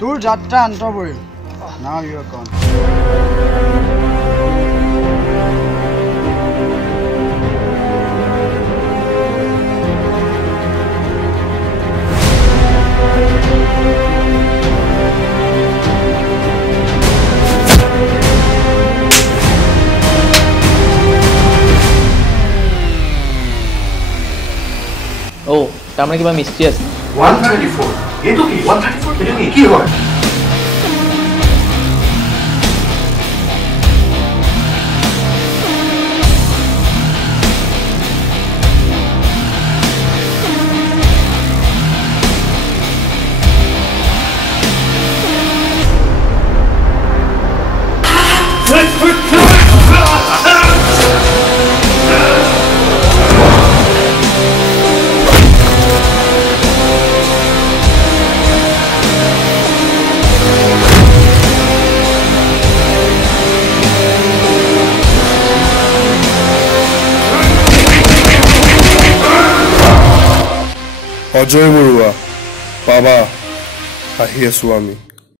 তোৰ যাত্ৰা অন্ত পৰিল নাও ইউ কম Oh, তাৰমানে কিবা মিষ্টি আছে 134 এটো কি 134 এটো কি হয় অজয় বৰুৱা বাবা আহি আছো আমি